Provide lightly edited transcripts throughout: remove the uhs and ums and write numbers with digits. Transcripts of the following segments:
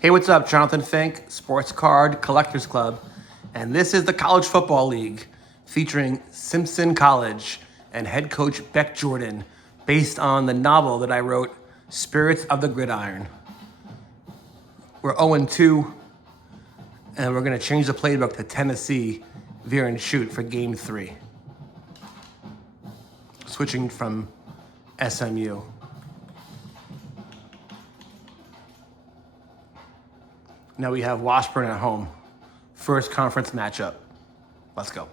Hey, what's up? Jonathan Fink, Sports Card Collectors Club, and this is the College Football League featuring Simpson College and head coach Beck Jordan, based on the novel that I wrote, Spirits of the Gridiron. We're 0-2, and we're going to change the playbook to Tennessee, veer and shoot for Game 3. Switching from SMU. Now we have Washburn at home. First conference matchup. Let's go.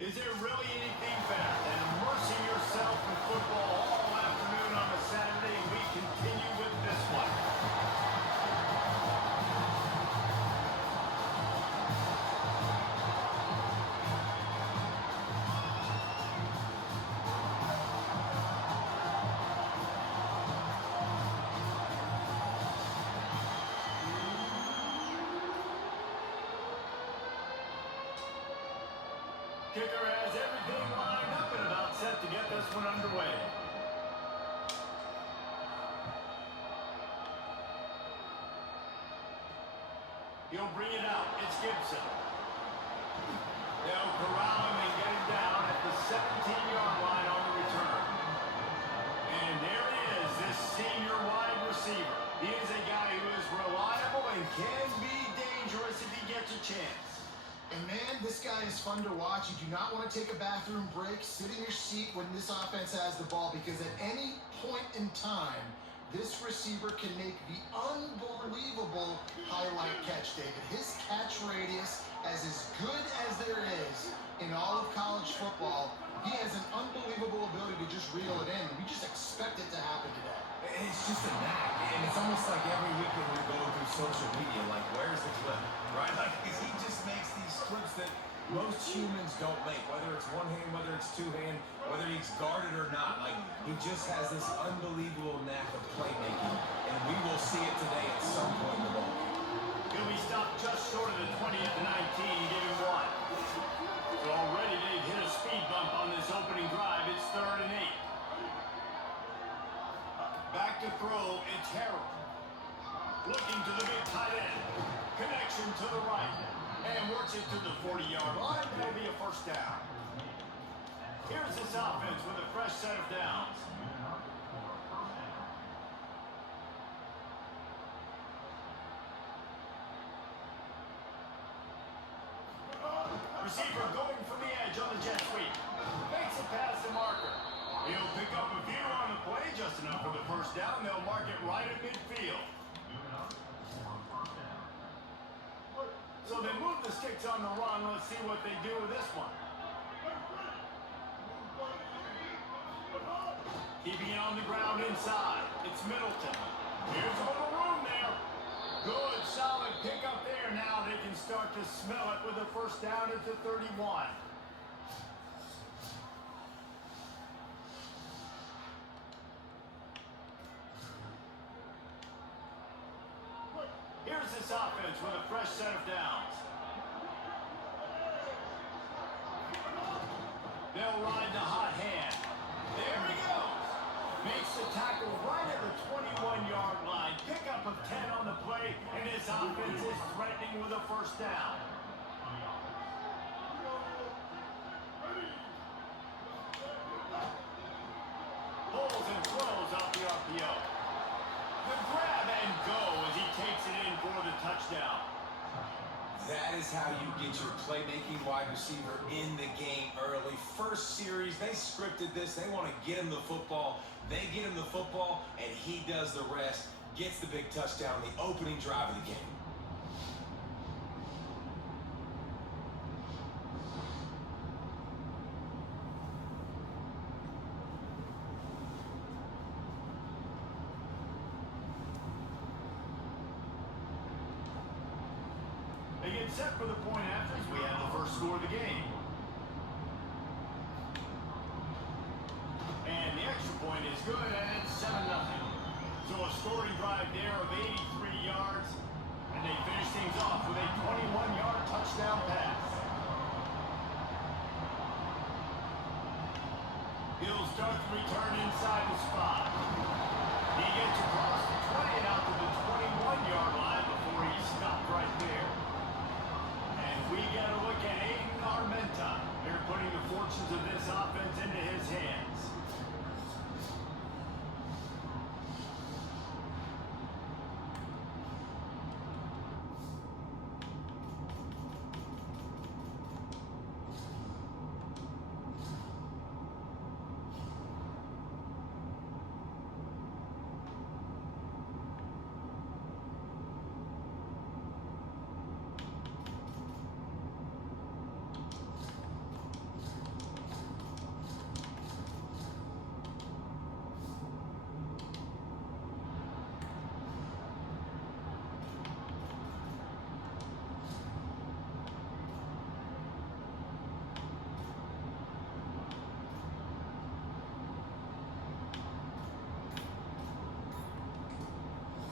Is there really anything better than immersing yourself in football all afternoon on a Saturday? And we continue with this one. Kicker has everything lined up and about set to get this one underway. He'll bring it out. It's Gibson. They'll corral him and get him down at the 17-yard line on the return. And there he is, this senior wide receiver. He is a guy who is reliable and can be dangerous if he gets a chance. And man, this guy is fun to watch. You do not want to take a bathroom break, sit in your seat when this offense has the ball, because at any point in time, this receiver can make the unbelievable highlight catch, David. His catch radius is as good as there is in all of college football. He has an unbelievable ability to just reel it in. We just expect it to happen today. It's just a knack, and it's almost like every weekend we're going through social media, like, where's the clip, right? Like, he just makes these clips that most humans don't make, whether it's one hand, whether it's two hand, whether he's guarded or not. Like, he just has this unbelievable knack of playmaking, and we will see it today at some point in the ball game. He'll be stopped just short of the 20 at the 19 and give him one. So already they've hit a speed bump on this opening drive. It's 3rd and 8. Back to throw, it's Harrell. Looking to the big tight end. Connection to the right. And works it to the 40-yard line. That'll be a first down. Here's this offense with a fresh set of downs. Receiver going for the edge on the jet sweep. Makes it past the marker. He'll pick up a few on the play, just enough for the first down. They'll mark it right at midfield. So they move the sticks on the run. Let's see what they do with this one. Keeping it on the ground inside. It's Middleton. Here's a little room there. Good, solid pickup there. Now they can start to smell it with a first down at the 31. Here's this offense with a fresh set of downs. They'll ride the hot hand. There he goes. Makes the tackle right at the 21-yard line. Pickup of 10 on the play, and this offense is threatening with a first down. Pulls and throws off the RPO. The grab and go as he takes it in for the touchdown. That is how you get your playmaking wide receiver in the game early. First series, they scripted this. They want to get him the football. They get him the football, and he does the rest. Gets the big touchdown, the opening drive of the game. They get set for the point after as we have the first score of the game. is good, and it's 7-0. So a scoring drive there of 83 yards, and they finish things off with a 21-yard touchdown pass. He'll start the return inside the spot. He gets across the 20 and out to the 21-yard line before he stopped right there. And we got to look at Aiden Armenta. They're putting the fortunes of this offense into his hands.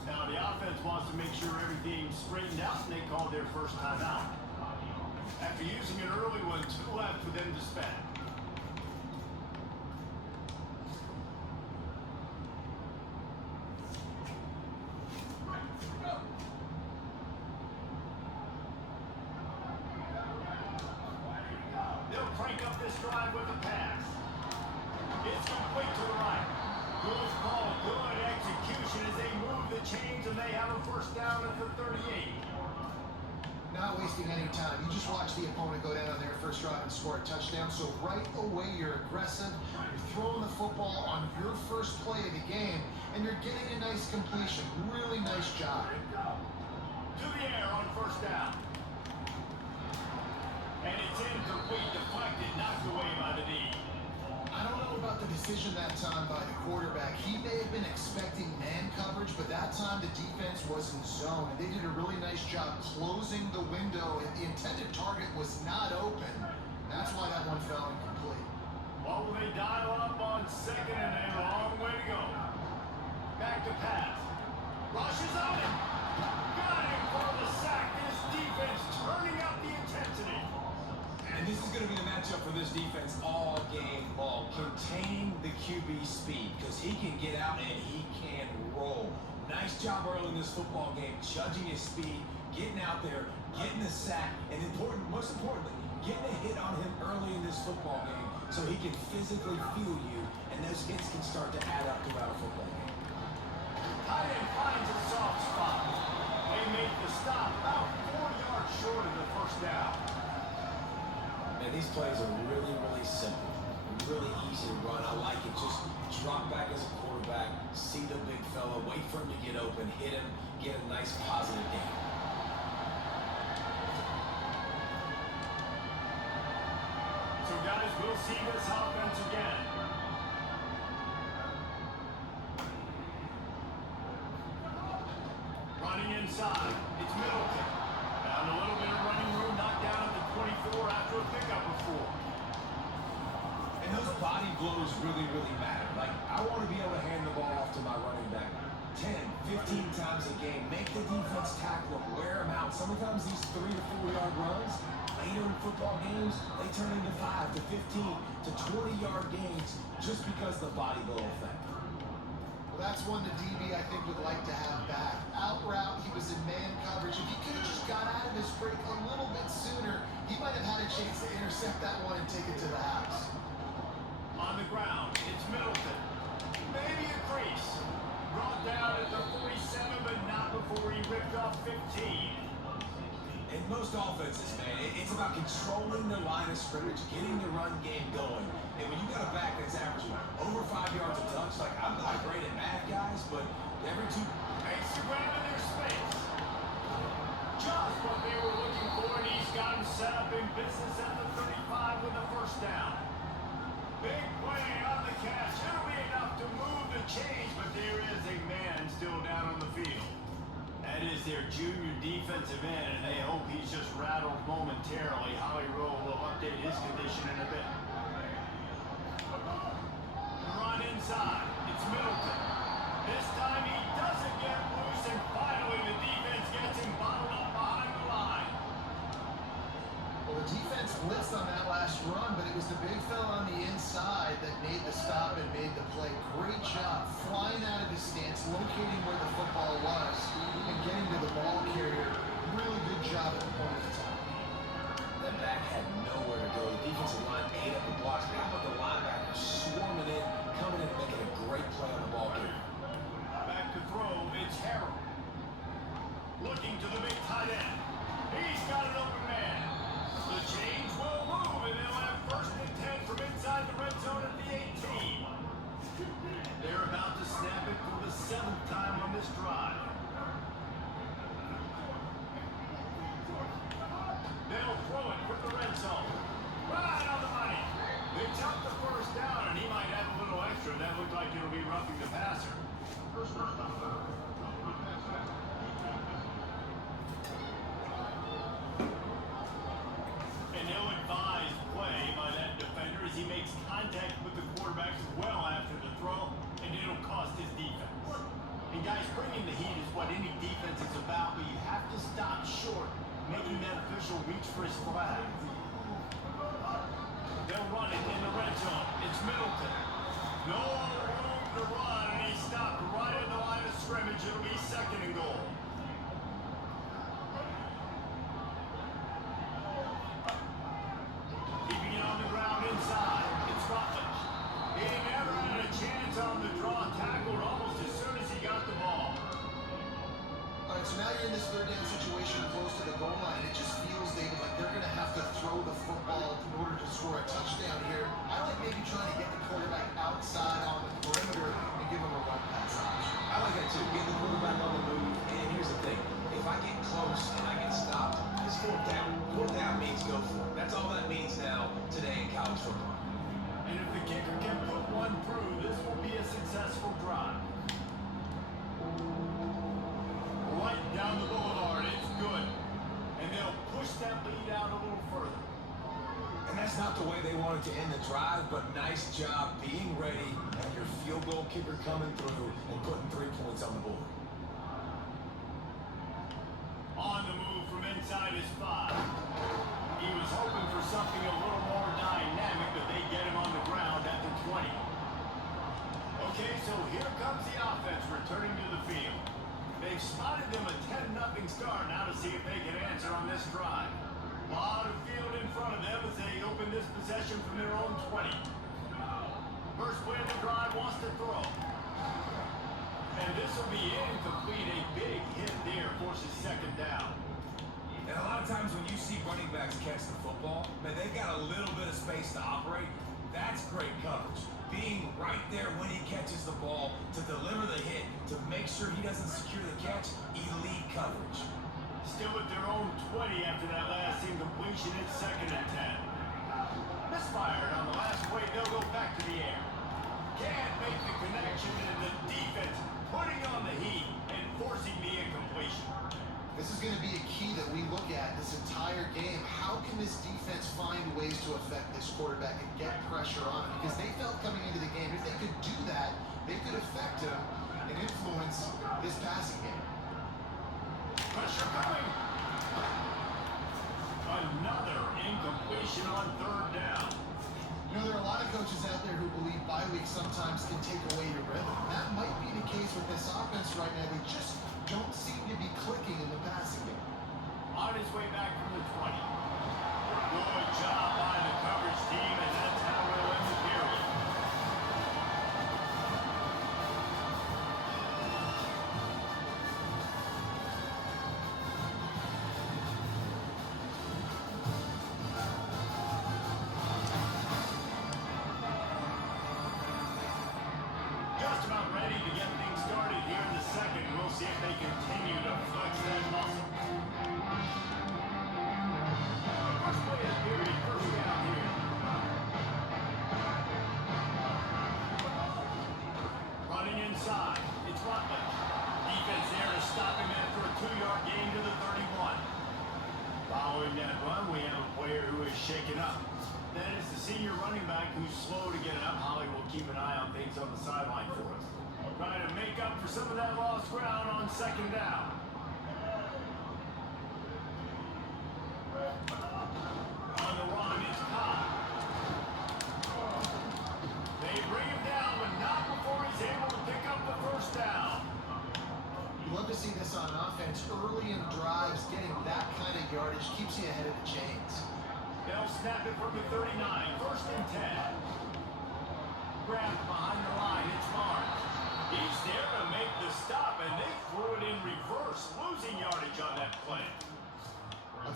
Now the offense wants to make sure everything's straightened out, and they called their first timeout. After using an early one, 2 left for them to spend. They'll crank up this drive with a pass. It's complete to the right. Good call, good execution as they move the chains, and they have a first down at the 38. Not wasting any time. You just watch the opponent go down on their first drive and score a touchdown. So right away, you're aggressive. You're throwing the football on your first play of the game, and you're getting a nice completion. Really nice job. To the air on first down. And it's incomplete, deflected, knocked away by the D. I don't know about the decision that time by the quarterback. He may have been expecting man coverage, but that time the defense was in zone, and they did a really nice job closing the window, and the intended target was not open. That's why that one fell incomplete. What will they dial up on second, and a long way to go? Back to pass. Rush is on him. Got him for the sack. This defense turning up the intensity. And this is going to be the matchup for this defense all game long. Containing the QB speed, because he can get out and he can roll. Nice job early in this football game, judging his speed, getting out there, getting the sack, and most importantly, getting a hit on him early in this football game so he can physically feel you, and those hits can start to add up throughout a football game. Tight end finds a soft spot. They make the stop about 4 yards short of the first down. Man, these plays are really, really simple. Really easy to run. I like it. Just drop back as a quarterback, see the big fella, wait for him to get open, hit him, get a nice positive game. So guys, we'll see this offense again. Running inside, it's Middleton. Found a little bit of running room, knocked down at the 24 after a pickup of 4. And those body blows really, really matter. Like, I want to be able to hand the ball off to my running back 10, 15 times a game. Make the defense tackle him, wear him out. Sometimes these 3 to 4 yard runs, later in football games, they turn into 5 to 15 to 20 yard gains just because of the body blow effect. Well, that's one the DB I think would like to have back. Out route, he was in man coverage. If he could have just got out of his break a little bit sooner, he might have had a chance to intercept that one and take it to the house. On the ground, it's Middleton. Maybe a crease. Brought down at the 47, but not before he ripped off 15. In most offenses, man, it's about controlling the line of scrimmage, getting the run game going. And when you got a back that's averaging over 5 yards a touch, like, I'm not great at math, guys, but every 2... Makes the grab in their space. Just what they were looking for, and he's got him set up in business at the 35 with the first down. Big play on the catch. It'll be enough to move the chains, but there is a man still down on the field. That is their junior defensive end, and they hope he's just rattled momentarily. Howie Rowe will update his condition in a bit. Run inside. It's made the play. Great job flying out of his stance, locating where the football was, and getting to the ball carrier. Really good job at the point of attack. That back had nowhere to go. The defensive line ate up the blocks. How about the linebackers swarming in, coming in and making a great play on the ball carrier? Back to throw, it's Harrell. Looking to the big tight end. He's got an open man. The chains will move, and they'll have 1st and 10 from inside the red zone at the 18. They're about to snap it for the 7th time on this drive. They'll throw it from the red zone. Right on the money. They chopped the 1st down, and he might have a little extra. That looked like it'll be roughing the passer. An ill-advised play by that defender as he makes contact with the quarterback well after the throw, and it'll cost his defense. And guys, bringing the heat is what any defense is about, but you have to stop short, making that official reach for his flag. They'll run it in the red zone. It's Middleton. No room to run, and he stopped right at the line of scrimmage. It'll be 2nd and goal. Keeping it on the ground inside. It's Rutledge. He never had a chance on the draw, tackled almost as soon as he got the ball. All right, so now you're in this 3rd down situation close to the goal line. It just feels, David, like they're going to have to throw the football in order to score a touchdown here. I like maybe trying to get the quarterback outside on the perimeter and give him a run pass option. I like that too. Get the quarterback on the move. And here's the thing. If I get close and I get stopped, it's 4th down. 4th down means go for it. That's all that means now today in college football. And if the kicker can put one through, this will be a successful drive. Right down the boulevard, it's good. And they'll push that lead out a little further. And that's not the way they wanted to end the drive, but nice job being ready and your field goal kicker coming through and putting 3 points on the board. On the move from inside his 5. He was hoping for something a little more dynamic, but they get him on the ground at the 20. Okay, so here comes the offense returning to the field. They've spotted them a 10-0 start. Now to see if they can answer on this drive. A lot of field in front of them as they open this possession from their own 20. First play of the drive wants to throw. And this will be incomplete. A big hit there forces 2nd down. And a lot of times when you see running backs catch the football, man, they've got a little bit of space to operate. That's great coverage. Being right there when he catches the ball to deliver the hit, to make sure he doesn't secure the catch, elite coverage. Still at their own 20 after that last incompletion. It's 2nd and 10. Misfired on the last play. They'll go back to the air. Can't make the connection, and the defense putting on the heat and forcing the incompletion. This is going to be a key that we look at this entire game. How can this defense find ways to affect this quarterback and get pressure on him? Because they felt coming into the game, if they could do that, they could affect him and influence this passing game. Pressure coming. Another incompletion on 3rd down. You know, there are a lot of coaches out there who believe bye weeks sometimes can take away your rhythm. That might be the case with this offense right now. They just don't seem to be clicking in the passing game. On his way back from the 20. Good job by the coverage team, and that's how we'll end the period. Just about ready to get things started here in the 2nd. We'll see if they continue to flex that muscle. First play of the period, 1st down here. Running inside, it's Rutledge. Defense there to stop him after a 2-yard gain to the 31. Following that run, we have a player who is shaken up. That is the senior running back who's slow to get it up. Holly will keep an eye on things on the sideline for us. Trying to make up for some of that lost ground on 2nd down. On the run, it's Cobb. They bring him down, but not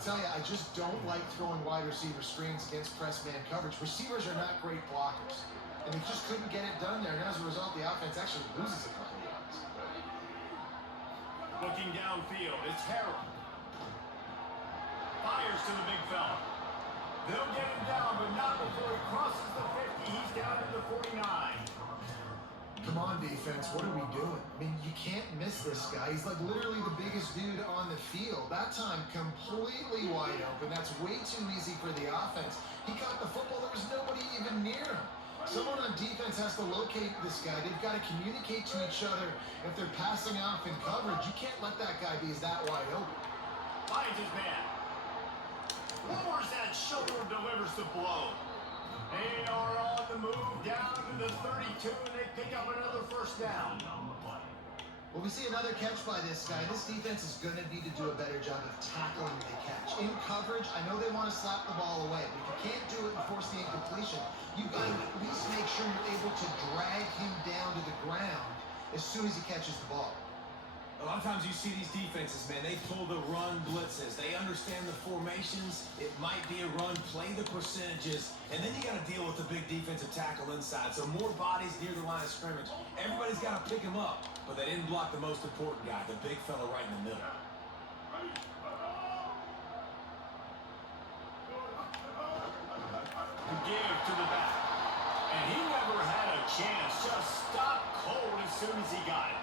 tell you, I just don't like throwing wide receiver screens against press man coverage. Receivers are not great blockers, and he just couldn't get it done there. And as a result, the offense actually loses a couple of yards. Looking downfield, it's Harrell. Fires to the big fella. They'll get him down, but not before he crosses the 50. He's down to the 49. Come on, defense, what are we doing? I mean, you can't miss this guy. He's like literally the biggest dude on the field. That time, completely wide open. That's way too easy for the offense. He caught the football. There was nobody even near him. Someone on defense has to locate this guy. They've got to communicate to each other if they're passing off in coverage. You can't let that guy be that wide open. Finds his man. Lowers that shoulder, delivers the blow. They are on the move down to the 32, and they pick up another first down. Well, we see another catch by this guy. This defense is going to need to do a better job of tackling the catch. In coverage, I know they want to slap the ball away, but if you can't do it and force the incompletion, you've got to at least make sure you're able to drag him down to the ground as soon as he catches the ball. A lot of times you see these defenses, man, they pull the run blitzes. They understand the formations. It might be a run, play the percentages, and then you got to deal with the big defensive tackle inside. So more bodies near the line of scrimmage. Everybody's got to pick him up, but they didn't block the most important guy, the big fella right in the middle. Give to the back. And he never had a chance. Just stopped cold as soon as he got it.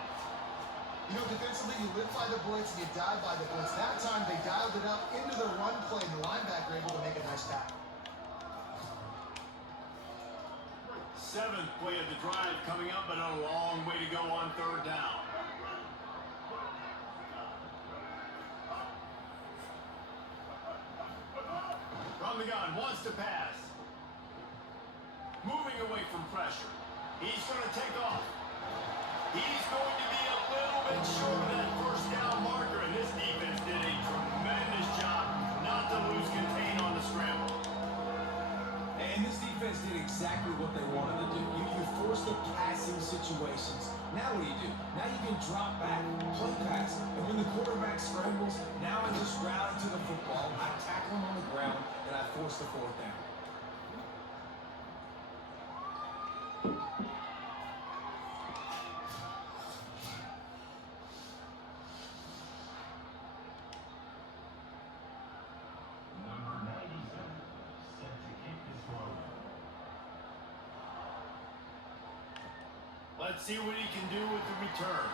You know, defensively, you live by the blitz and you die by the blitz. That time, they dialed it up into the run play, and the linebacker able to make a nice tackle. Seventh play of the drive coming up, but a long way to go on third down. From the gun, wants to pass. Moving away from pressure. He's going to take off. He's going to be a little bit short of that first down marker, and this defense did a tremendous job not to lose contain on the scramble. And this defense did exactly what they wanted to do. You force the passing situations. Now what do? Now you can drop back, play pass, and when the quarterback scrambles, now I just rally to the football, I tackle him on the ground, and I force the fourth down. Let's see what he can do with the return.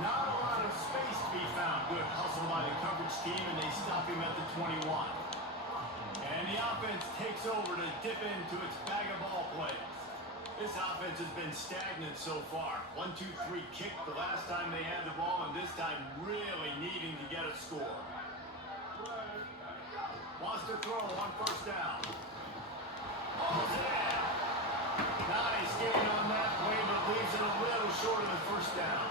Not a lot of space to be found. Good hustle by the coverage team, and they stop him at the 21. And the offense takes over to dip into its bag of ball plays. This offense has been stagnant so far. 1-2-3 kick the last time they had the ball, and this time really needing to get a score. Wants to throw on first down. Balls it in. Nice gain on that play, but leaves it a little short of the first down.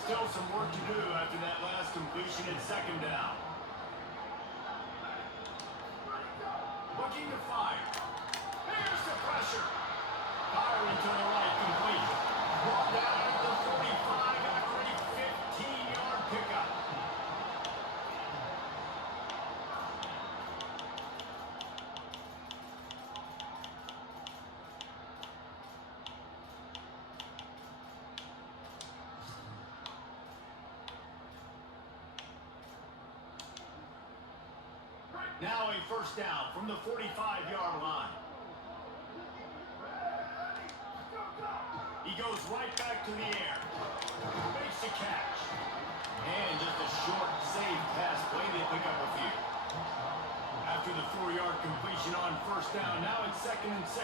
Still some work to do after that last completion at second down. Looking to fire. Here's the pressure. Firing to the right, complete. Brought down at the 45 after a 15-yard pickup. Now a first down from the 45-yard line. He goes right back to the air. Makes the catch. And just a short, safe pass play. They pick up a few. After the 4-yard completion on first down, now it's 2nd and 6.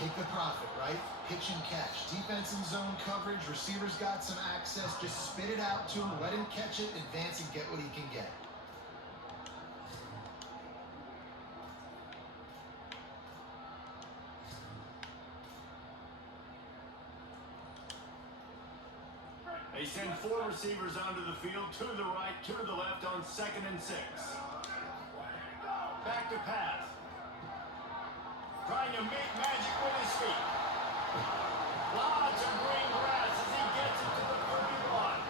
Take the profit, right? Pitch and catch. Defense in zone coverage. Receivers got some access. Just spit it out to him. Let him catch it. Advance and get what he can get. They send 4 receivers onto the field, 2 to the right, 2 to the left on 2nd and 6. Back to pass. Trying to make magic with his feet. Lots of green grass as he gets it to the 31.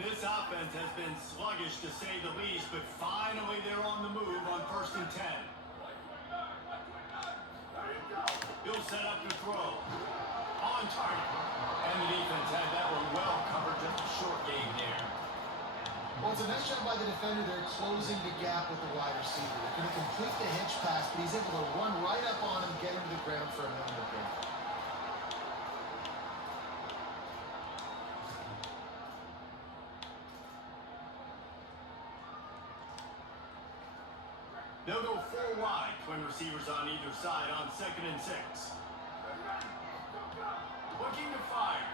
This offense has been sluggish to say the least, but finally they're on the move on 1st and 10. He'll set up to throw. On target. And the defense had that one well covered, just a short gain there. Well, it's a nice job by the defender there, closing the gap with the wide receiver. They're going to complete the hitch pass, but he's able to run right up on him, get him to the ground for a number pick. They'll go 4 wide, twin receivers on either side on 2nd and 6. Looking to fire.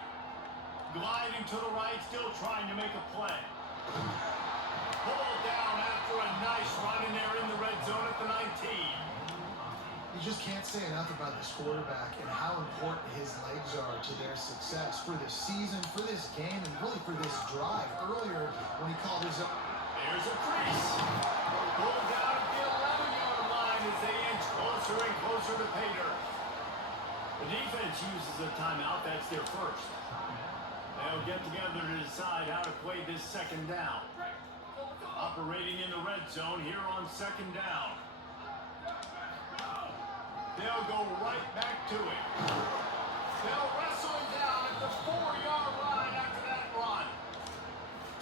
Gliding to the right, still trying to make a play. Pulled down after a nice run in there in the red zone at the 19. You just can't say enough about this quarterback and how important his legs are to their success for this season, for this game, and really for this drive. Earlier, when he called his own. There's a crease. Pulled down at the 11-yard line as they inch closer and closer to pay dirt. The defense uses a timeout. That's their first. They'll get together to decide how to play this 2nd down. Operating in the red zone here on 2nd down. They'll go right back to it. They'll wrestle him down at the 4-yard line after that run.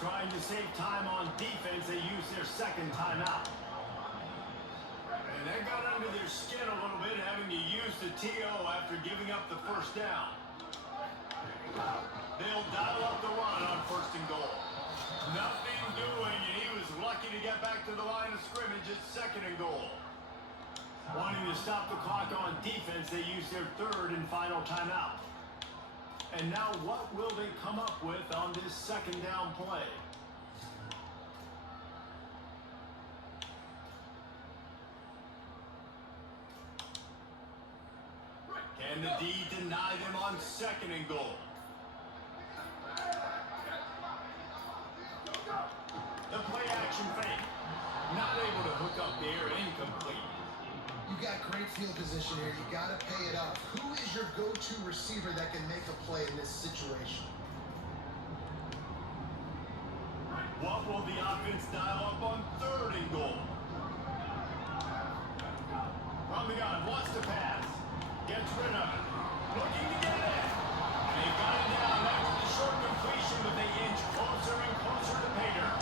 Trying to save time on defense, they use their 2nd timeout. And that got under their skin a little bit, having to use the TO after giving up the 1st down. They'll dial up the run on 1st and goal. Nothing doing, and he was lucky to get back to the line of scrimmage at 2nd and goal. Wanting to stop the clock on defense, they use their 3rd and final timeout. And now what will they come up with on this 2nd down play? Can the D deny them on 2nd and goal? The play action fake. Not able to hook up there, incomplete. You got great field position here. You got to pay it off. Who is your go-to receiver that can make a play in this situation? What will the offense dial up on 3rd and goal? From the gun, wants to pass. Gets rid of it. Looking to get it. And they got it down after the short completion, but they inch closer and closer to pay dirt.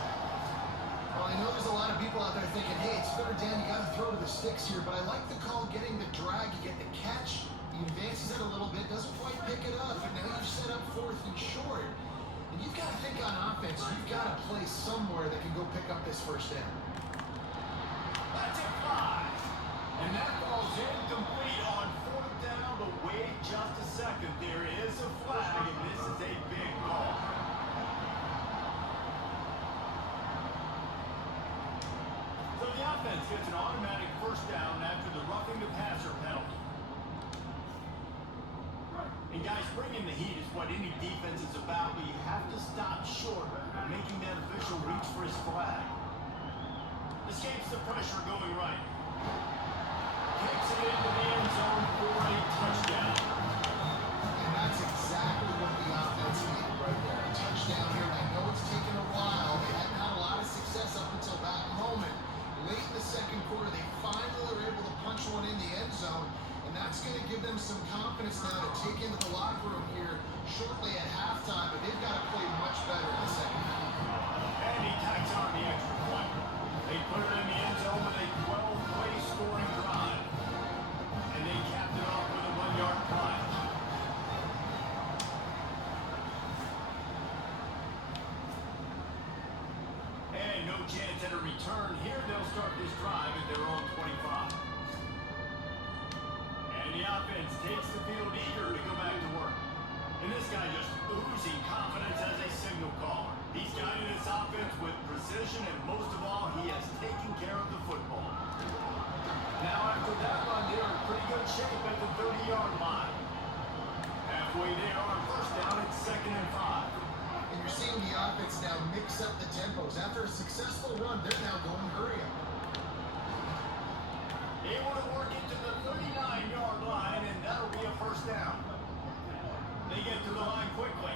Well, I know there's a lot of people out there thinking, hey, it's 3rd down, you got to throw to the sticks here, but I like the call getting the drag, you get the catch, he advances it a little bit, doesn't quite pick it up, but now you've set up 4th and short. And you've got to think on offense, you've got to play somewhere that can go pick up this 1st down. That's it, 5. And that ball's incomplete on 4th down, but wait just a second. There is a flag, and this is a big call. So the offense gets an automatic 1st down after the roughing the passer penalty. And guys, bringing the heat is what any defense is about, but you have to stop short of making that official reach for his flag. Escapes the pressure going right. Kicks it into the end zone for a touchdown. And that's exactly what the offense needed right there. A touchdown here, and I know it's taken a while. They hadn't had a lot of success up until that moment. Late in the 2nd quarter, they finally were able to punch one in the end zone, and that's going to give them some confidence now to take into the locker room here shortly at halftime, but they've got to play much better in the 2nd half. And he tacks on the extra point. They put it in the end zone with a 12-play scoring drive. And they capped it off with a 1-yard punt. And no chance at a return. Here they'll start this drive at their own 25. And the offense takes the field eager to go back to work. And this guy just oozing confidence as a signal caller. He's guiding this offense with precision, and most of all, he has taken care of the football. Now after that run, they're in pretty good shape at the 30-yard line. Halfway there on 1st down, it's 2nd and 5. And you're seeing the offense now mix up the tempos. After a successful run, they're now going hurry up. Able to work it to the 39-yard line, and that'll be a 1st down. They get to the line quickly.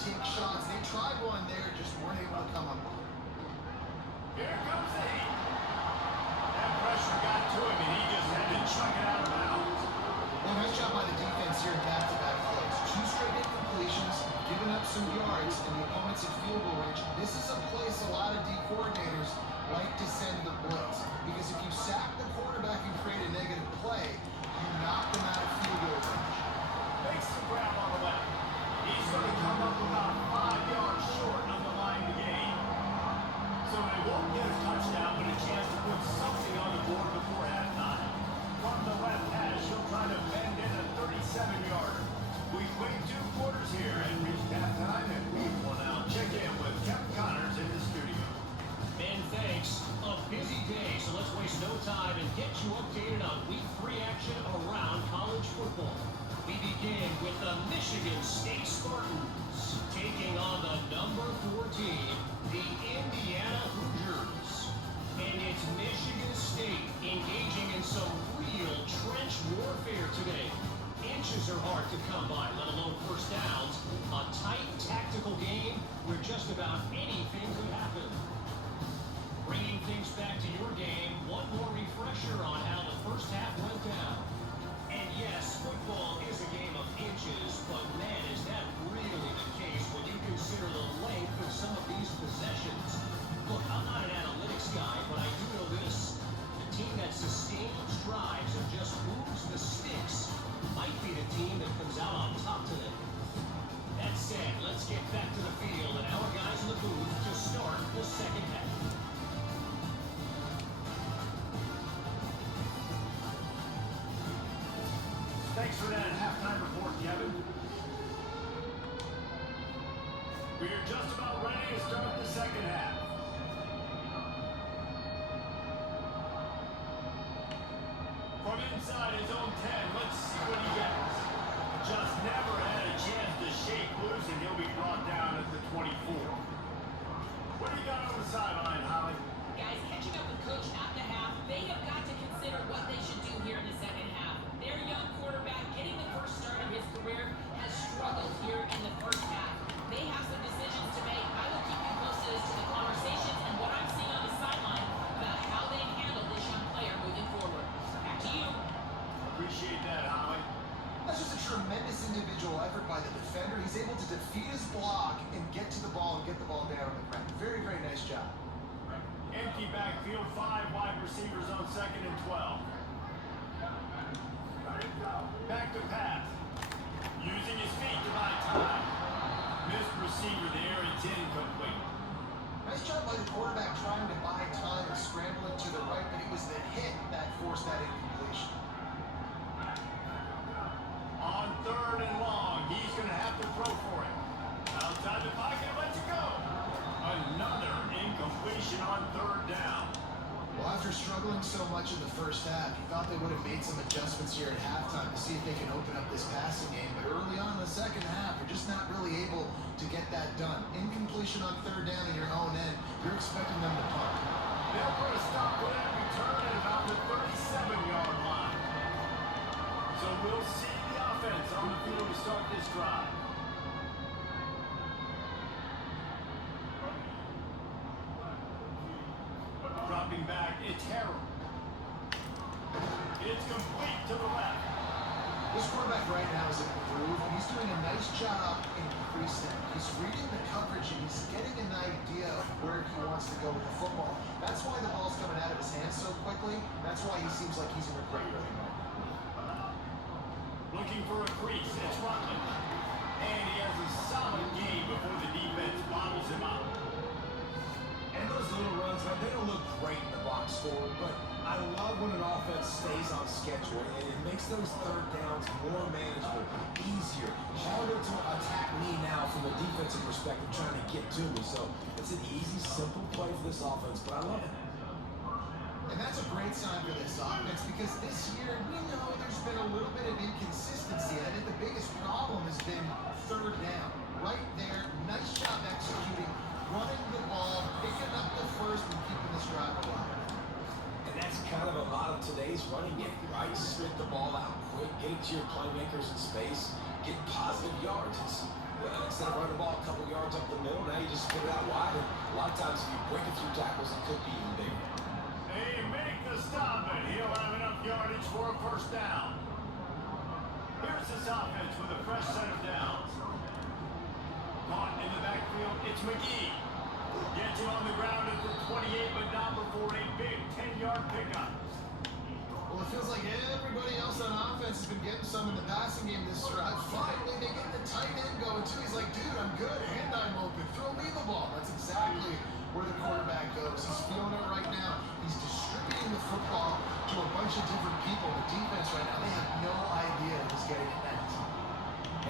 take shots. They tried one there, just weren't able to come up with it. Here comes the heat. That pressure got to him, and he just had to chuck it out of bounds. Well, nice job by the defense here in back-to-back plays. 2 straight incompletions, giving up some yards, and the opponent's in field goal range. This is a place a lot of D coordinators like to send the blitz, because if you sack the quarterback and create a negative play, you knock them out of field goal range. Makes the grab on the left. He's going to come up about 5 yards short of the line to gain. So they won't get a touchdown, but a chance to put something on the board before halftime. From the left hash, he'll try to bend in a 37-yarder. We've played 2 quarters here and reached halftime, and we will now check in with Kevin Connors in the studio. Ben, thanks. A busy day, so let's waste no time and get you updated on Week 3 action around college football. We begin with the Michigan State Spartans taking on the number 4 team, the Indiana Hoosiers. And it's Michigan State engaging in some real trench warfare today. Inches are hard to come by, let alone first downs. A tight tactical game where just about anything could happen. Bringing things back to your game, one more refresher on how the first half went down. And yes, football is a game of inches, but man, is that really the case when you consider the length of some of these possessions. Look, I'm not an analytics guy, but I do know this. The team that sustains drives and just moves the sticks might be the team that comes out on top today. That said, let's get back to the field and our guys in the booth to start the second half. Thanks for that halftime report, Kevin. We are just about ready to start the second half. From inside his own 10, let's see what he gets. Just never had a chance to shake loose, and he'll be brought down at the 24. What do you got on the sideline, Holly? Guys, catching up with Coach at the half, they have got to consider what they should do here in the second half. Their young quarterback, getting the first start of his career, has struggled here in the first half. They have some decisions to make. I will keep you posted as to the conversations and what I'm seeing on the sideline about how they handle this young player moving forward. Back to you. Appreciate that, Holly. That's just a tremendous individual effort by the defender. He's able to defeat his block and get to the ball and get the ball down on the ground. Very, very nice job. Empty backfield, 5 wide receivers on 2nd and 12. Back to pass. Using his feet to buy time. Missed receiver there, it's incomplete. Nice job by the quarterback trying to buy time and scrambling to the right, but it was the hit that forced that incompletion. On 3rd and long, he's going to have to throw for it. Outside the pocket, lets it go. Another incompletion on 3rd down. Well, after struggling so much in the first half, you thought they would have made some adjustments here at halftime to see if they can open up this passing game. But early on in the second half, you're just not really able to get that done. Incompletion on 3rd down in your own end, you're expecting them to punt. They'll put a stop to that return at about the 37-yard line. So we'll see the offense on the field to start this drive. Dropping back, it's Harrell. It's complete to the left. This quarterback right now is in a groove, and he's doing a nice job increasing. He's reading the coverage, and he's getting an idea of where he wants to go with the football. That's why the ball's coming out of his hands so quickly. That's why he seems like he's in a great rhythm. Looking for a crease, it's Rutland. And he has a solid game before the defense bottles him up. And those little runs, man, they don't look great in the box score, but I love when an offense stays on schedule, and it makes those 3rd downs more manageable, easier, harder to attack me now from a defensive perspective, trying to get to me. So it's an easy, simple play for this offense, but I love it. And that's a great sign for this offense, because this year we know there's been a little bit of inconsistency. I think the biggest problem has been 3rd down. Right there, nice job executing, running the ball, picking up the first, and keeping this drive alive. And that's kind of a lot of today's running game, right? Spit the ball out quick, get it to your playmakers in space, get positive yards. Instead of running the ball a couple yards up the middle. Now you just spit it out wide. And a lot of times, if you break a few tackles, it could be even bigger. They make the stop, and he'll have enough yardage for a first down. Here's this offense with a fresh set of downs. Caught in the backfield, it's McGee. Gets him on the ground at the 28, but not before a big 10-yard pickup. Well, it feels like everybody else on offense has been getting some in the passing game this drive. Finally, they get the tight end going, too. He's like, dude, I'm good, and I'm open. Throw me the ball. That's exactly where the quarterback goes. He's feeling it right now. He's distributing the football to a bunch of different people. The defense right now, they have no idea who's getting it next.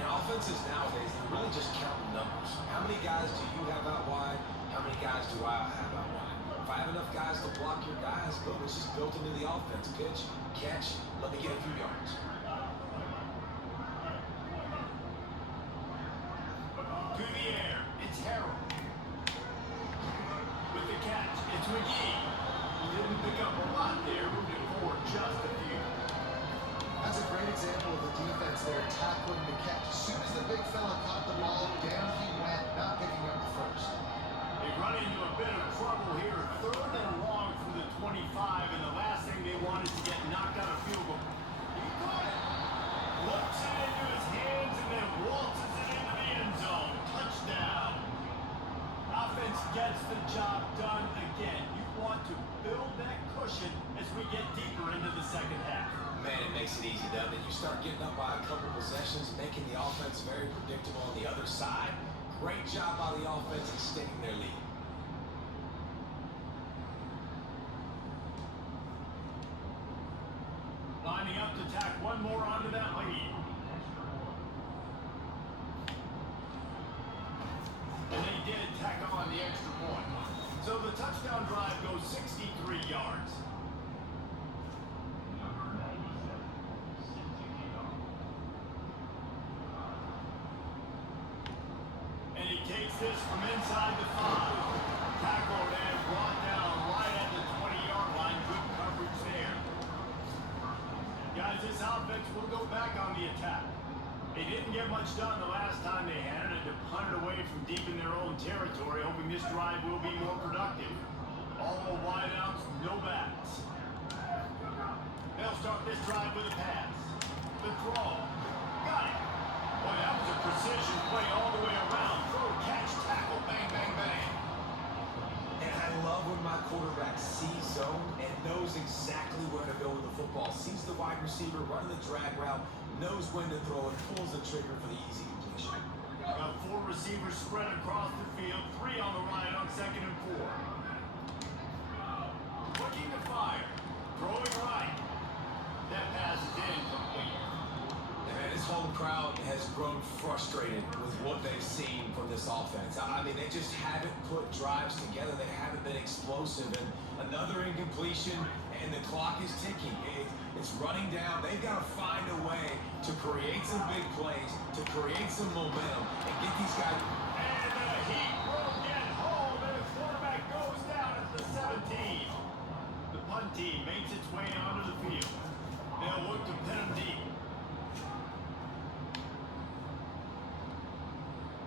And offenses nowadays, they're really just counting numbers. How many guys do you have out wide? How many guys do I have out wide? If I have enough guys to block your guys, boom, it's just built into the offense. Pitch, catch, let me get a few yards. To the air, it's Harrell. With the catch, it's McGee. Didn't pick up a lot there, moving forward just a few. That's a great example of the defense there tackling the catch. As soon as the big fella caught the ball, down he went, not picking up the first. They run into a bit of trouble here. 3rd and long from the 25, and the last thing they wanted to get knocked out of field goal. He caught it. Looks it into his hands and then waltzes it into the end zone. Touchdown. Offense gets the job done again. You want to build that cushion as we get deeper into the second half. Man, it makes it easy, doesn't it? You start getting up by a couple possessions, making the offense very predictable on the other side. Great job by the offense extending their lead. Lining up to tack one more onto that lead. And they did tack on the extra point. So the touchdown drive goes 63 yards. And he takes this from inside the 5. Tackled and brought down right at the 20-yard line. Good coverage there. Guys, this offense will go back on the attack. They didn't get much done the last time they had it, to punt it away from deep in their own territory, hoping this drive will be more productive. All wideouts, no backs. They'll start this drive with a pass. The throw. Got it. Boy, that was a precision play all the way around. Throw, catch, tackle, bang, bang, bang. And I love when my quarterback sees zone and knows exactly where to go with the football. Sees the wide receiver running the drag route, knows when to throw it, pulls the trigger for the easy completion. Got 4 receivers spread across the field, 3 on the right on 2nd and 4. Looking to fire, throwing right. That pass is incomplete. Man, this whole crowd has grown frustrated with what they've seen from this offense. I mean, they just haven't put drives together. They haven't been explosive. And another incompletion, and the clock is ticking. It's running down. They've got to find a way to create some big plays, to create some momentum, and get these guys. And the heat will get home, and the quarterback goes down at the 17. The punt team makes its way onto the field. They'll look to pin him deep.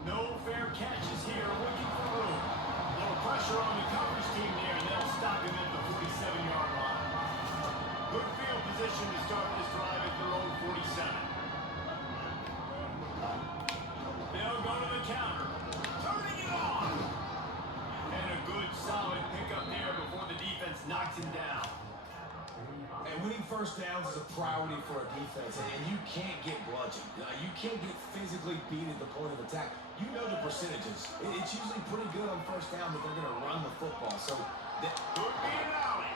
No fair catches here, looking for room. A little pressure on the coverage team there, and they'll stop him at the 47-yard line. Good field position to start this drive at their own 47. They'll go to the counter, turning it on. And a good solid pickup there before the defense knocks him down. And winning first downs is a priority for a defense, and you can't get bludgeoned. You can't get physically beat at the point of attack. You know the percentages. It's usually pretty good on first down that they're going to run the football. So Could be an alley.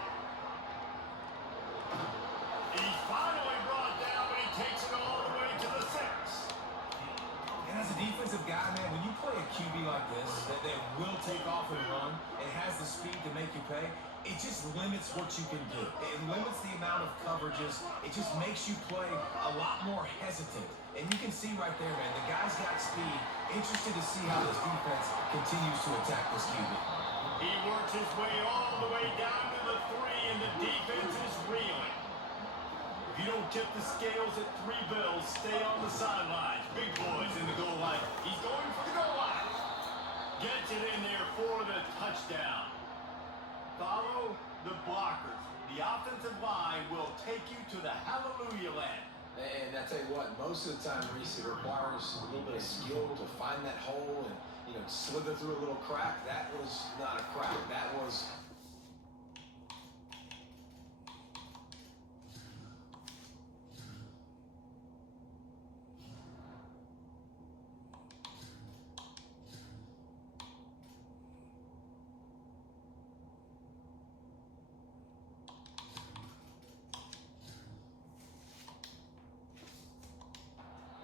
He's finally brought down, but he takes it all the way to the 6. And as a defensive guy, man, when you play a QB like this that will take off and run and has the speed to make you pay, it just limits what you can do. It limits the amount of coverages. It just makes you play a lot more hesitant. And you can see right there, man, the guy's got speed. Interested to see how this defense continues to attack this QB. He works his way all the way down to the 3, and the defense is reeling. If you don't tip the scales at 3 bills, stay on the sidelines. Big boys in the goal line. He's going for the goal line. Gets it in there for the touchdown. Follow the blockers. The offensive line will take you to the hallelujah land. And I tell you what, most of the time, Reese, it requires a little bit of skill to find that hole and, slither through a little crack. That was not a crack. That was...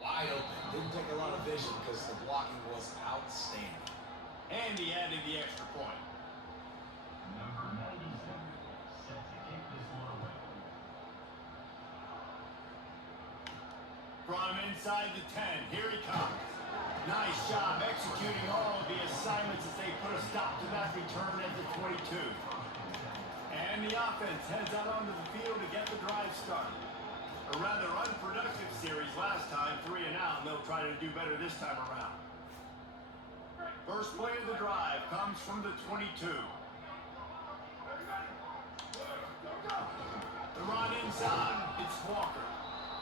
wide open. Didn't take a lot of vision because the blocking was outstanding. And he added the extra point. Number 97 set to kick this one away. From inside the 10, here he comes. Nice job executing all of the assignments as they put a stop to that return at the 22. And the offense heads out onto the field to get the drive started. A rather unproductive series last time, 3 and out, and they'll try to do better this time around. First play of the drive comes from the 22. The run inside, it's Walker.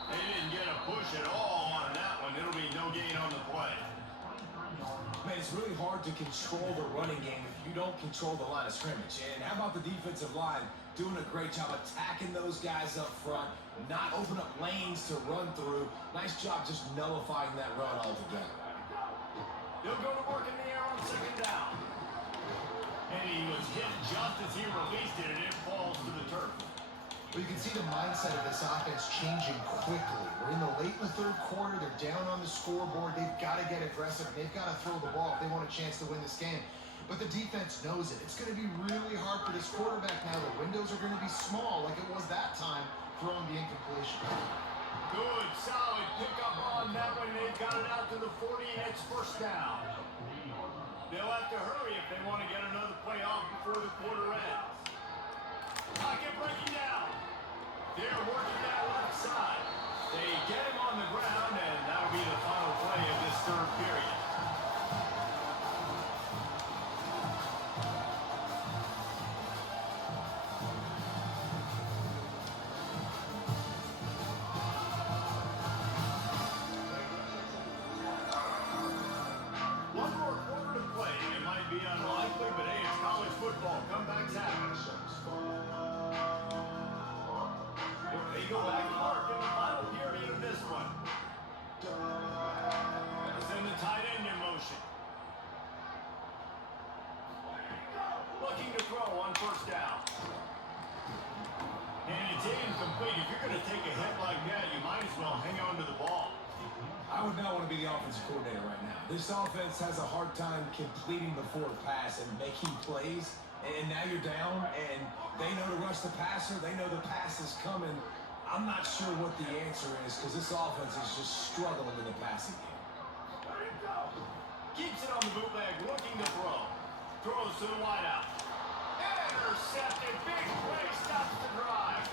They didn't get a push at all on that one. It'll be no gain on the play. Man, it's really hard to control the running game if you don't control the line of scrimmage. And how about the defensive line doing a great job attacking those guys up front, not open up lanes to run through. Nice job just nullifying that run altogether. He'll go to work in the air on second down. And he was hit just as he released it, and it falls to the turf. Well, you can see the mindset of this offense changing quickly. We're in the late in the third quarter. They're down on the scoreboard. They've got to get aggressive. They've got to throw the ball if they want a chance to win this game. But the defense knows it. It's going to be really hard for this quarterback now. The windows are going to be small like it was that time throwing the incompletion. Good, solid pickup on that one. They've got it out to the 40, and it's first down. They'll have to hurry if they want to get another play off before the quarter ends. Pocket breaking down. They're working that left side. They get him on the ground, and that'll be the final play of this third period. One more quarter to play. It might be unlikely, but hey, it's college football. Comebacks happen. They go back to work in the final period of this one. Send the tight end in motion. Looking to throw on first down. And it's incomplete. If you're going to take a hit like that, you might as well hang on to the ball. I would not want to be the offensive coordinator right now. This offense has a hard time completing the forward pass and making plays. And now you're down, and they know to rush the passer. They know the pass is coming. I'm not sure what the answer is because this offense is just struggling in the passing game. Keeps it on the bootleg, looking to throw. Throws to the wideout. Intercepted. Big play, stops the drive.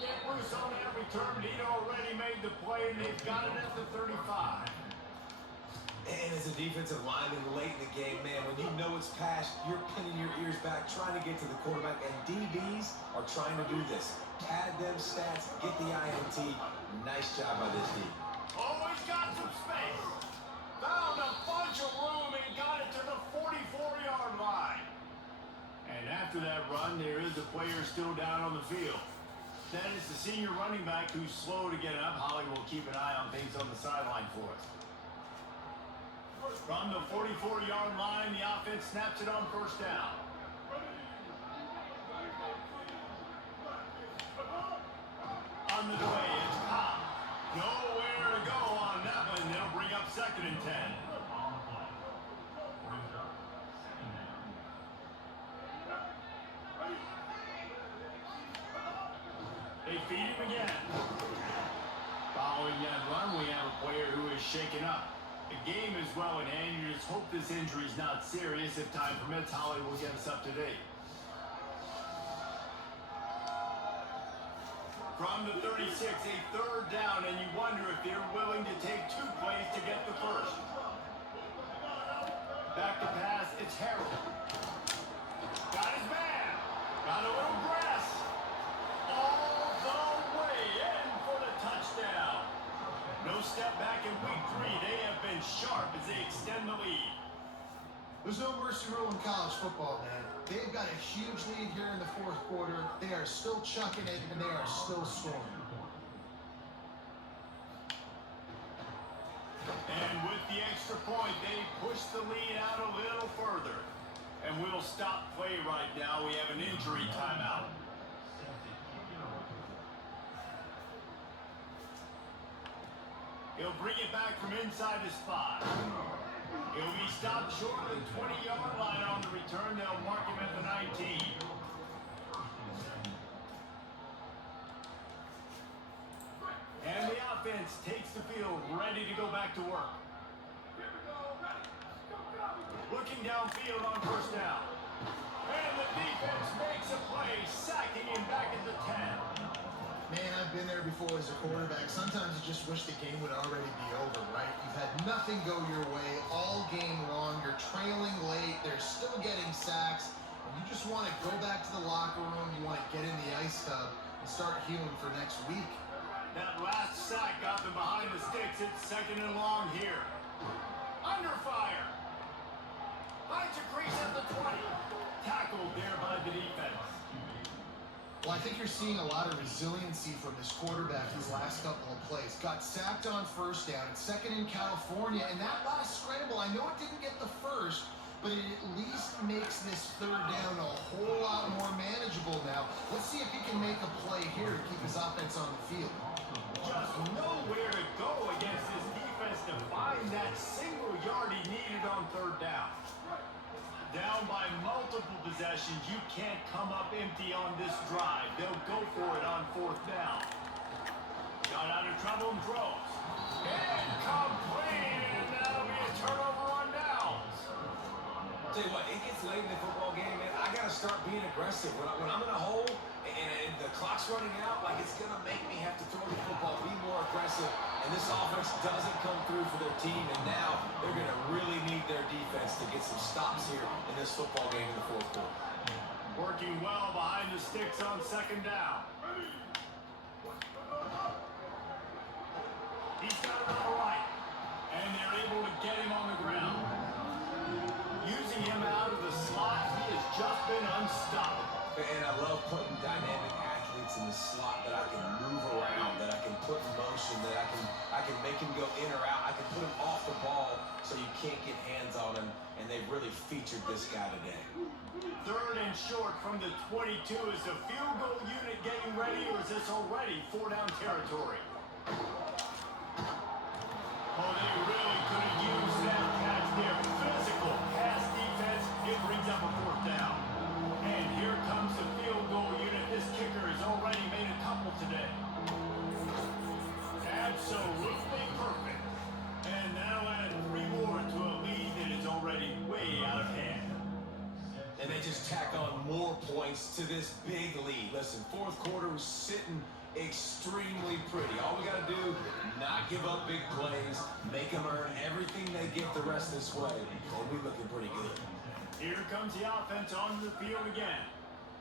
Get loose on that return. He'd already made the play, and they've got it at the 35. And as a defensive lineman late in the game, man, when you know it's passed, you're pinning your ears back, trying to get to the quarterback, and DBs are trying to do this. Pad them stats, get the INT. Nice job by this D. Always got some space. Found a bunch of room and got it to the 44-yard line. And after that run, there is a player still down on the field. That is the senior running back who's slow to get up. Holly will keep an eye on things on the sideline for us. From the 44-yard line, the offense snaps it on first down. On the way, it's Cobb. Nowhere to go on that one. They'll bring up second and 10. They feed him again. Following that run, we have a player who is shaken up. The game is well in hand. You just hope this injury is not serious. If time permits, Holly will get us up to date. From the 36, a third down, and you wonder if they're willing to take 2 plays to get the first. Back to pass, it's Harold. Got his man. Got a little grass. All the way in for the touchdown. No step back in week 3. They have been sharp as they extend the lead. There's no mercy rule in college football, man. They've got a huge lead here in the fourth quarter. They are still chucking it, and they are still scoring. And with the extra point, they push the lead out a little further. And we'll stop play right now. We have an injury timeout. He'll bring it back from inside his spot. He'll be stopped short of the 20-yard line on the return. They'll mark him at the 19. And the offense takes the field, ready to go back to work. Looking downfield on first down. And the defense makes a play, sacking him back at the 10. Man, I've been there before as a quarterback. Sometimes you just wish the game would already be over, right? You've had nothing go your way all game long. You're trailing late. They're still getting sacks. And you just want to go back to the locker room. You want to get in the ice tub and start healing for next week. That last sack got them behind the sticks. It's 2nd and long here. Under fire. Finds a crease at the 20. Tackled there by the defense. Well, I think you're seeing a lot of resiliency from this quarterback these last couple of plays. Got sacked on first down. It's 2nd in California. And that last scramble, I know it didn't get the first, but it at least makes this 3rd down a whole lot more manageable now. Let's see if he can make a play here to keep his offense on the field. Just nowhere to go against this defense to find that single yard he needed on 3rd down. Down by multiple possessions, you can't come up empty on this drive. They'll go for it on 4th down. Got out of trouble and throws. Incomplete, and that'll be a turnover on downs. Tell you what, it gets late in the football game, man. I gotta start being aggressive. When I'm in a hole and the clock's running out, like it's gonna make me have to throw the football, be more aggressive. And this offense doesn't come through for their team, and now they're gonna really need their defense to get some stops here in this football game in the 4th quarter. Working well behind the sticks on 2nd down. He's got it on the right, and they're able to get him on the ground. Using him out of the slot, he has just been unstoppable. And I love putting dynamic athletes in the slot that I can move around, that I can put in motion, that I can make him go in or out. I can put him off the ball so you can't get hands on him, and they've really featured this guy today. 3rd and short from the 22. Is the field goal unit getting ready, or is this already 4-down territory? Oh, they really could have used that catch there. Physical pass defense. It brings up a 4th down. And here comes the field goal unit. This kicker has already made a couple today. Absolutely perfect. And that'll add 3 more to a lead that is already way out of hand. And they just tack on more points to this big lead. Listen, 4th quarter was sitting extremely pretty. All we got to do, not give up big plays, make them earn everything they get the rest of this way, and we're looking pretty good. Here comes the offense onto the field again.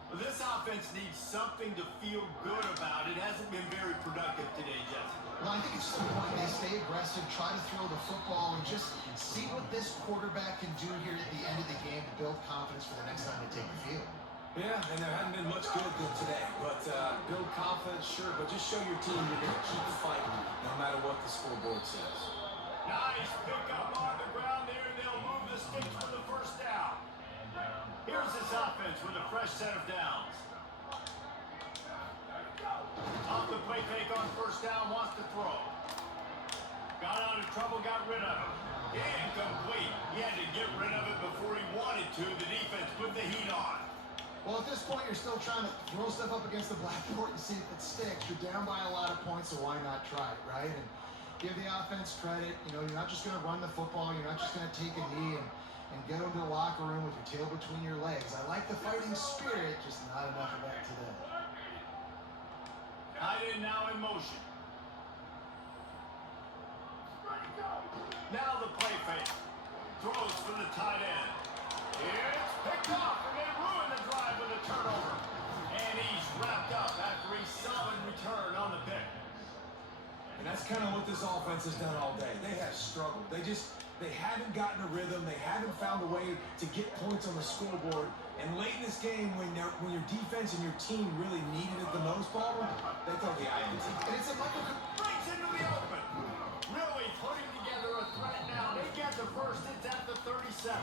Well, this offense needs something to feel good about. It hasn't been very productive today, Jesse. Well, I think it's just important they stay aggressive, try to throw the football, and just see what this quarterback can do here at the end of the game to build confidence for the next time they take the field. Yeah, and there hasn't been much good today, but build confidence, sure, but just show your team you're going to keep fighting no matter what the scoreboard says. Nice pick up on the ground there, and they'll move the sticks for the 1st down. Here's this offense with a fresh set of downs. Off the play fake on 1st down, wants to throw. Got out of trouble, got rid of it. Incomplete. He had to get rid of it before he wanted to. The defense put the heat on. Well, at this point, you're still trying to throw stuff up against the blackboard and see if it sticks. You're down by a lot of points, so why not try it, right? And give the offense credit. You know, you're not just going to run the football. You're not just going to take a knee and go into the locker room with your tail between your legs. I like the fighting spirit, just not enough of that today. Tight end now in motion. Now the play fake. Throws for the tight end. It's picked off, and they ruin the drive with a turnover. And he's wrapped up after a solid return on the pick. And that's kind of what this offense has done all day. They have struggled. They haven't gotten a rhythm. They haven't found a way to get points on the scoreboard. And late in this game, when your defense and your team really needed it the most, Ballmer, they throw the INT. And it's a Michael Breaks into the open. Really putting together a threat now. They get the first. It's at the 37.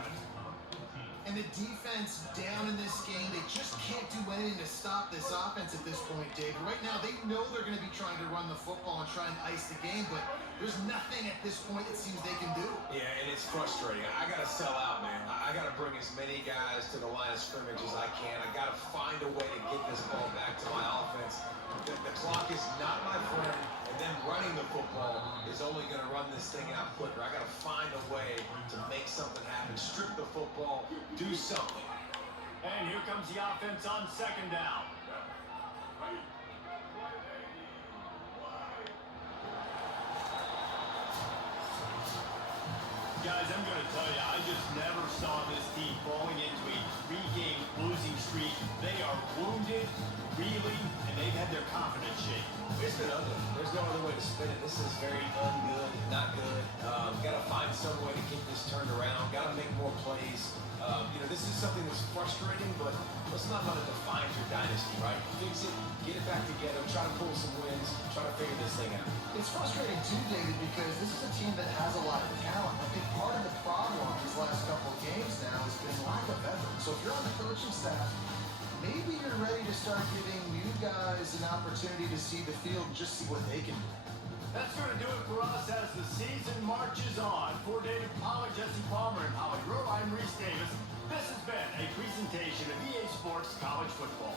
And the defense down in this game, they just can't do anything to stop this offense at this point, David. Right now, they know they're going to be trying to run the football and try and ice the game, but there's nothing at this point it seems they can do. Yeah, and it's frustrating. I got to sell out, man. I got to bring as many guys to the line of scrimmage as I can. I got to find a way to get this ball back to my offense. The clock is not my friend, and then running the football is only going to run this thing out quicker. I got to find a way to make something happen. Strip the football, do something. And here comes the offense on second down. Guys, I'm going to tell you, I just never saw this team falling into a 3-game losing streak. They are wounded, reeling, and they've had their confidence shaken. It's been ugly. There's no other way to spin it. This is very ungood, not good. Got to find some way to get this turned around. Got to make more plays. This is something that's frustrating, but let's not let it define your dynasty, right? Fix it, get it back together, try to pull some wins, try to figure this thing out. It's frustrating too, David, because this is a team that has a lot of talent. I think part of the problem these last couple of games now has been lack of effort. So if you're on the coaching staff, maybe you're ready to start giving new guys an opportunity to see the field and just see what they can do. That's going to do it for us as the season marches on. For David Pollard, Jesse Palmer, and Holly Brewer, I'm Reese Davis. This has been a presentation of EA Sports College Football.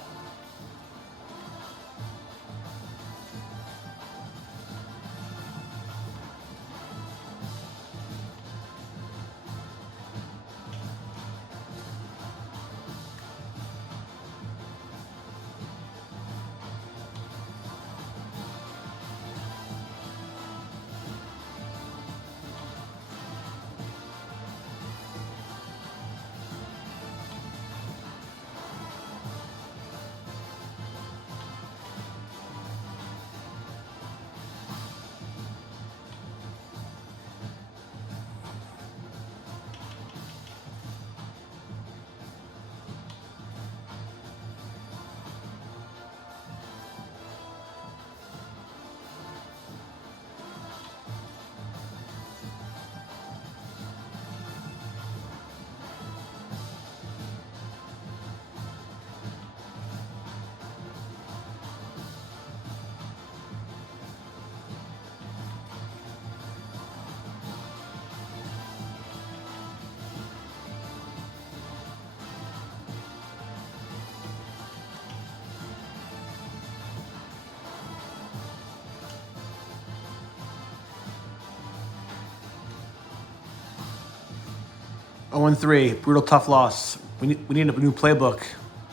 Oh and 3, brutal tough loss. We need a new playbook.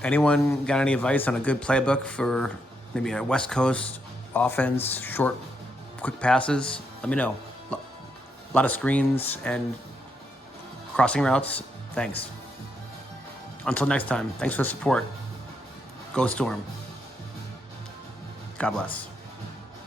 Anyone got any advice on a good playbook for maybe a West Coast offense, short, quick passes? Let me know. A lot of screens and crossing routes. Thanks. Until next time, thanks for the support. Go Storm. God bless.